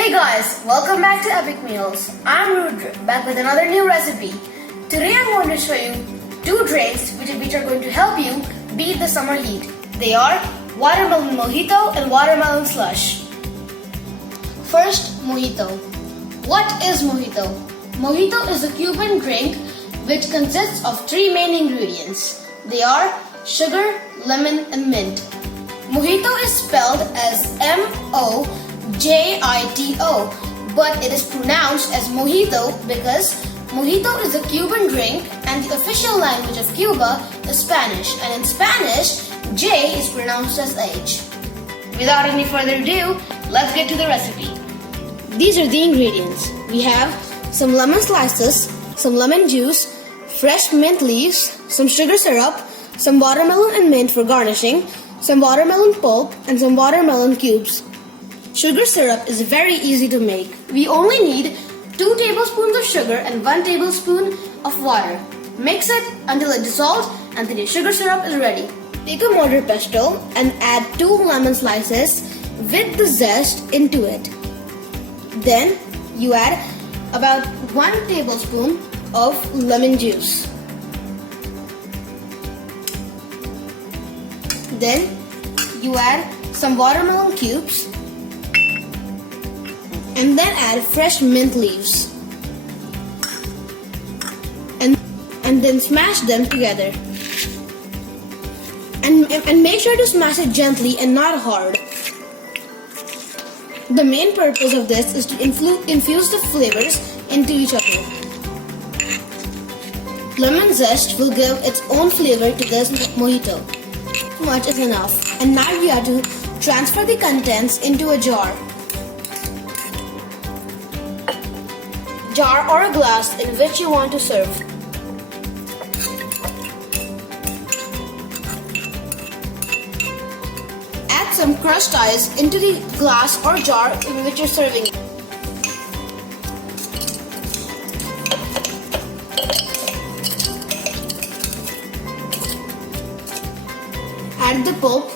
Hey guys, welcome back to Epic Meals. I'm Rudra, back with another new recipe. Today I'm going to show you two drinks which are going to help you beat the summer heat. They are watermelon mojito and watermelon slush. First, mojito. What is mojito? Mojito is a Cuban drink which consists of three main ingredients. They are sugar, lemon, and mint. Mojito is spelled as M-O-J-I-T-O, but it is pronounced as mojito because mojito is a Cuban drink and the official language of Cuba is Spanish, and in Spanish, J is pronounced as H. Without any further ado, let's get to the recipe. These are the ingredients. We have some lemon slices, some lemon juice, fresh mint leaves, some sugar syrup, some watermelon and mint for garnishing, some watermelon pulp, and some watermelon cubes. Sugar syrup is very easy to make. We only need 2 tablespoons of sugar and 1 tablespoon of water. Mix it until it dissolves and then your sugar syrup is ready. Take a mortar pestle and add 2 lemon slices with the zest into it. Then you add about 1 tablespoon of lemon juice. Then you add some watermelon cubes and then add fresh mint leaves and then smash them together. And make sure to smash it gently and not hard. The main purpose of this is to infuse the flavors into each other. Lemon zest will give its own flavor to this mojito. Much is enough, and now we have to transfer the contents into a jar or a glass in which you want to serve. Add some crushed ice into the glass or jar in which you're serving. Add the pulp.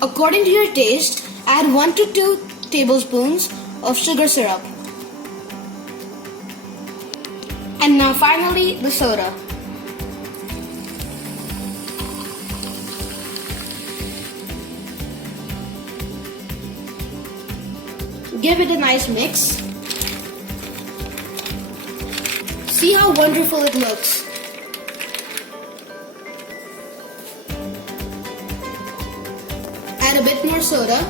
According to your taste, add 1 to 2 tablespoons of sugar syrup. And now finally, the soda. Give it a nice mix. See how wonderful it looks. Add a bit more soda.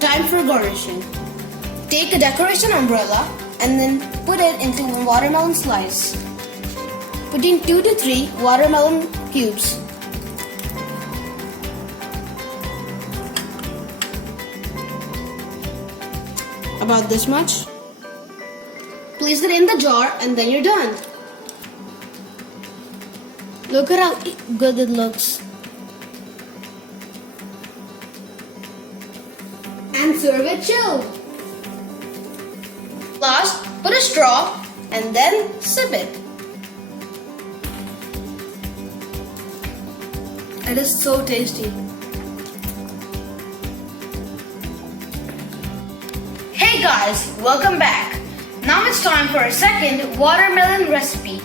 Time for garnishing. Take a decoration umbrella and then put it into a watermelon slice. Put in 2 to 3 watermelon cubes. About this much. Place it in the jar and then you're done. Look at how good it looks. And serve it chilled. Last, put a straw and then sip it. It is so tasty. Hey guys, welcome back. Now it's time for our second watermelon recipe,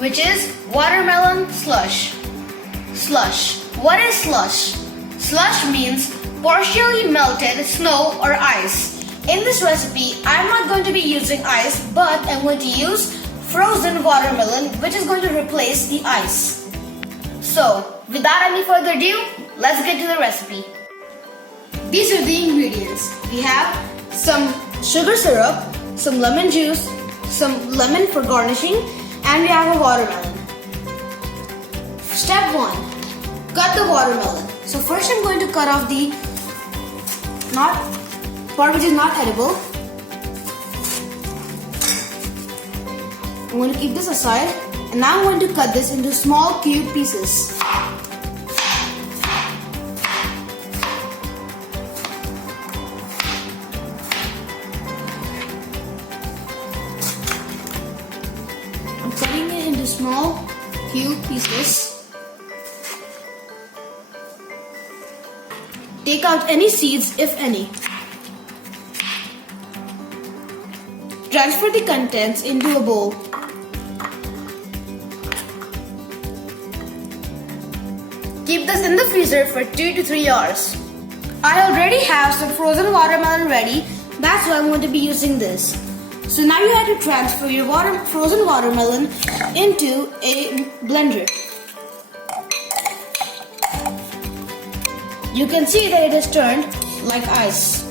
which is watermelon slush. Slush. What is slush? Slush means partially melted snow or ice. In this recipe, I'm not going to be using ice, but I'm going to use frozen watermelon, which is going to replace the ice. So, without any further ado, let's get to the recipe. These are the ingredients. We have some sugar syrup, some lemon juice, some lemon for garnishing, and we have a watermelon. Step 1. Cut the watermelon. So first I'm going to cut off the part which is not edible. I'm going to keep this aside, and now I'm going to cut this into small cube pieces. I'm cutting it into small cube pieces. Take out any seeds, if any. Transfer the contents into a bowl. Keep this in the freezer for 2 to 3 hours. I already have some frozen watermelon ready. That's why I'm going to be using this. So now you have to transfer your frozen watermelon into a blender. You can see that it is turned like ice.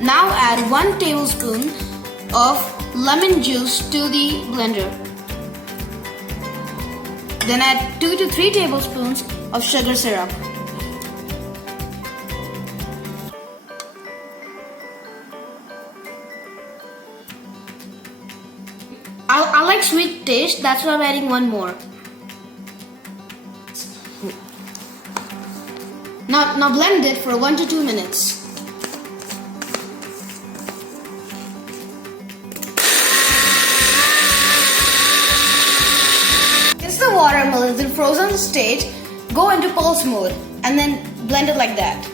Now add 1 tablespoon of lemon juice to the blender. Then add 2 to 3 tablespoons of sugar syrup. I like sweet taste, that's why I'm adding 1 more. Now blend it for 1 to 2 minutes. Since the watermelon is in frozen state, go into pulse mode and then blend it like that.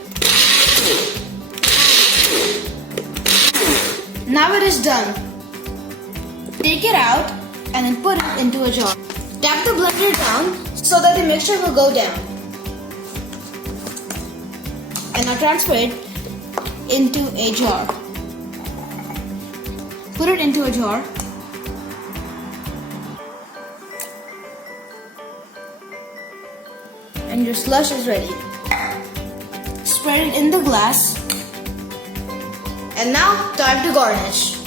Now it is done. Take it out and then put it into a jar. Tap the blender down so that the mixture will go down. And now transfer it into a jar. Put it into a jar. And your slush is ready. Spread it in the glass. And now time to garnish.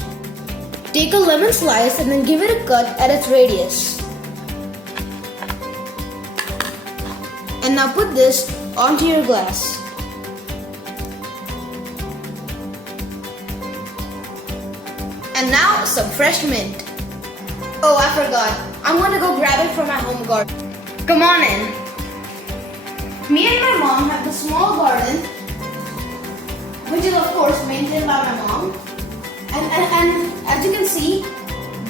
Take a lemon slice and then give it a cut at its radius. And now put this onto your glass. And now some fresh mint. Oh, I forgot. I'm going to go grab it from my home garden. Come on in. Me and my mom have the small garden, which is of course maintained by my mom. And as you can see,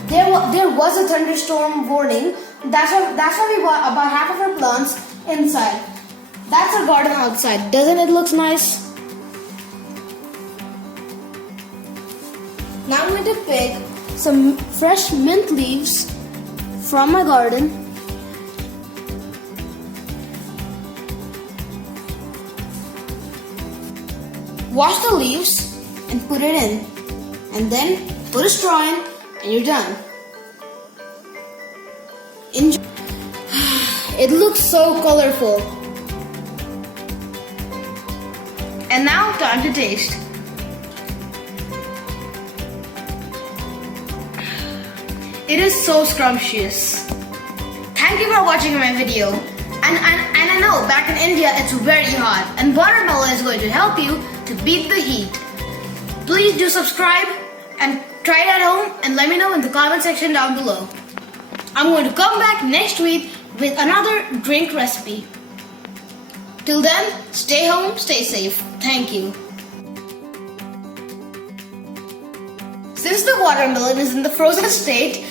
there was a thunderstorm warning. That's why we bought about half of our plants inside. That's our garden outside. Doesn't it look nice? Now I'm going to pick some fresh mint leaves from my garden. Wash the leaves and put it in. And then put a straw in and you're done. Enjoy. It looks so colorful. And now time to taste. It is so scrumptious. Thank you for watching my video. And I know back in India it's very hot and watermelon is going to help you to beat the heat. Please do subscribe and try it at home and let me know in the comment section down below. I'm going to come back next week with another drink recipe. Till then, stay home, stay safe. Thank you. Since the watermelon is in the frozen state,